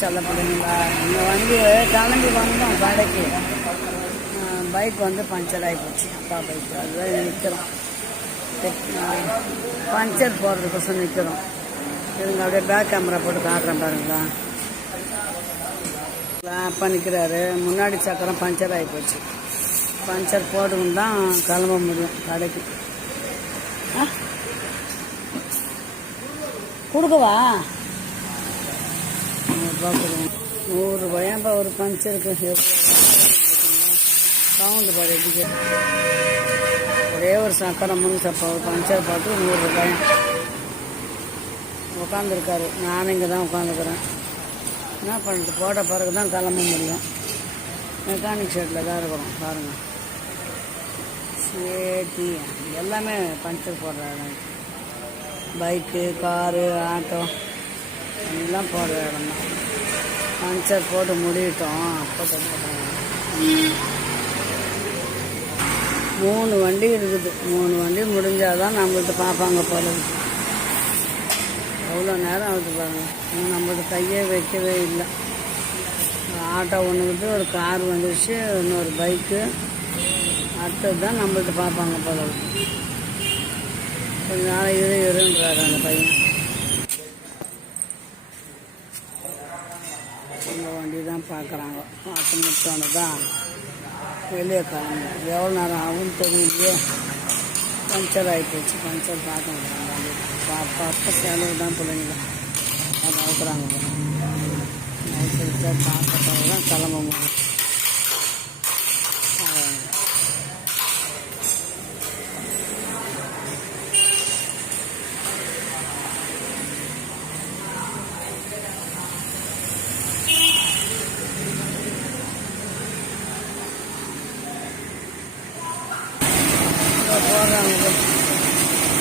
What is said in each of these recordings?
செல்ல இங்கே இந்த வண்டி கிளம்பி வந்தோம் கடைக்கு பைக் வந்து பஞ்சர் ஆகி போச்சு அப்பா பைக் அதுதான் நிற்கிறோம் பஞ்சர் போடுறதுக்கோசம் நிற்கிறோம் இவங்க அப்படியே பேக் கேமரா போட்டு காட்டுறேன் பாருங்களா? அப்பா நிற்கிறாரு முன்னாடி சக்கரம் பஞ்சர் ஆகி போச்சு பஞ்சர் போட்டுன்னு தான் கிளம்ப முடியும் கடைக்கு. ஆ? கொடுக்கவா? நூறுரூபா கொடுங்க நூறுரூபாயாப்பா ஒரு பஞ்சருக்கு சவுண்டு பாரு எப்படி ஒரே ஒரு சக்கரை மூணு சப்பா ஒரு பஞ்சர் பார்த்து நூறுரூபாயும் உட்காந்துருக்காரு நானும் இங்கே தான் உட்காந்துக்கிறேன் என்ன பண்ணிட்டு போட்ட பிறகு தான் கிளம்ப முடியும். மெக்கானிக் ஷெட்டில் தான் இருக்கிறோம். பாருங்கள் சேட்டி. எல்லாமே பஞ்சர் போடுறாங்க. பைக்கு காரு ஆட்டோ எல்லாம் போடுற இடம் தான். பஞ்சர் போட்டு முடிவிட்டோம். அப்போ மூணு வண்டி இருக்குது. மூணு வண்டி முடிஞ்சாதான் நம்மள்ட்ட பார்ப்பாங்க போல இருக்கு. எவ்வளோ நேரம் ஆகுது பாருங்க. இன்னும் நம்மள்ட்ட கையே வைக்கவே இல்லை. ஆட்டோ ஒன்று விட்டு ஒரு கார் வந்துருச்சு. இன்னொரு பைக்கு. அடுத்தது தான் நம்மள்ட்ட பார்ப்பாங்க போல கொஞ்ச நாள் இரு இருன்றாரு அந்த பையன் இந்த வண்டி தான் பார்க்குறாங்க. பார்த்து முடிச்சோன்னு தான் வெளியே கிளம்பு எவ்வளோ நேரம் ஆகும்னு தெரியலையே. பஞ்சர் ஆகி போச்சு. பஞ்சர் பார்க்க முடியாது வண்டி அப்போ அப்போ செலவு தான் பிள்ளைங்க அதை அவுக்குறாங்க. நைட்டு பார்க்க தான் கிளம்ப முடியும்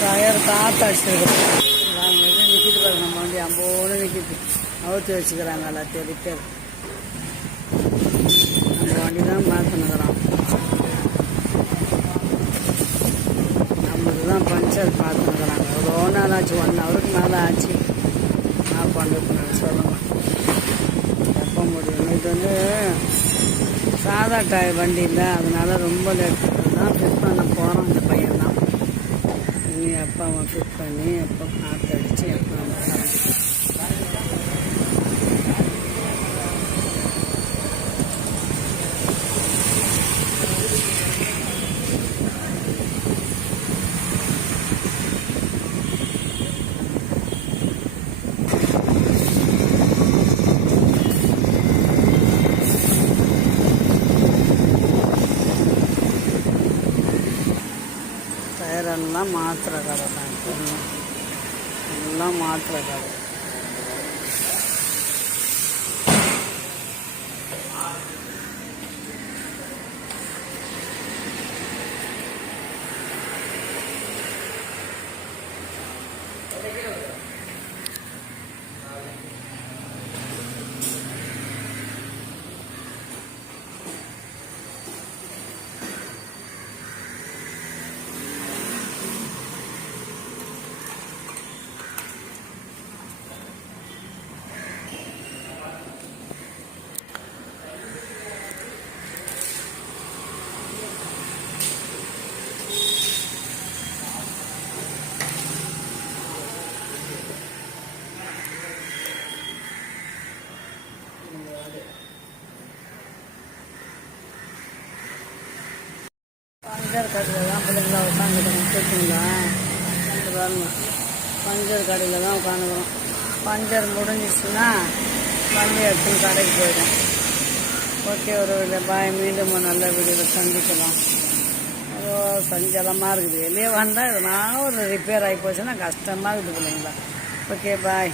டயர் காற்று அடிச்சிருக்கோம் நாங்கள் எதுவும் நிற்கிது பாருங்க நம்ம வண்டி அம்போடு நிற்கிது அவுத்து வச்சுக்கிறாங்க எல்லாத்தையும் ரிப்பேர். நம்ம வண்டி தான் பார்த்துனுக்குறோம் நம்மளுக்கு தான் பஞ்சர் பார்த்துனுக்குறாங்க எவ்வளோ நாள் ஆச்சு ஒன் ஹவருக்கு மேலே ஆச்சு. நான் பண்ணுறது சொல்லுங்கள் எப்போ முடியும் இது வந்து சாதா டயர் வண்டி இல்லை அதனால ரொம்ப லேட் தான் ஃபிட் பண்ண போகிறோம் இந்த பையன். தான் இனி எப்போ பண்ணி அப்பா காற்று அடித்து எப்போ அவன் கிளம்பி. டயரெல்லாம் மாத்திர கடை தான் எல்லாம். மாத்திரை கடை பஞ்சர் கடையில் தான் பிள்ளைங்களா உட்காந்துக்கிறோம். கேட்குங்களா இது பஞ்சர் கடையில் தான் உட்காந்துக்கிறோம். பஞ்சர் முடிஞ்சிச்சுன்னா வண்டி எடுத்துன்னு கடைக்கு போயிடும். ஓகே ஒரு பாய் மீண்டும் ஒரு நல்ல வீடியோவில் சந்திக்கலாம். ஓ சஞ்சலமாக இருக்குது. வெளியே வந்தால் எதனா ஒரு ரிப்பேர் ஆகி போச்சுன்னா கஷ்டமாக இருக்குது பிள்ளைங்களா. Okay bye.